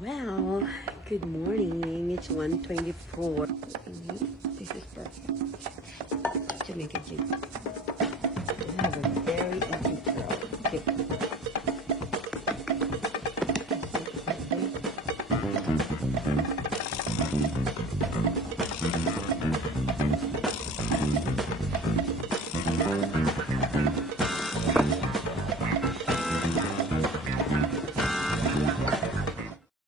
Well, good morning. It's 1:24. This is perfect to make a jig. I have a very easy curl. Okay.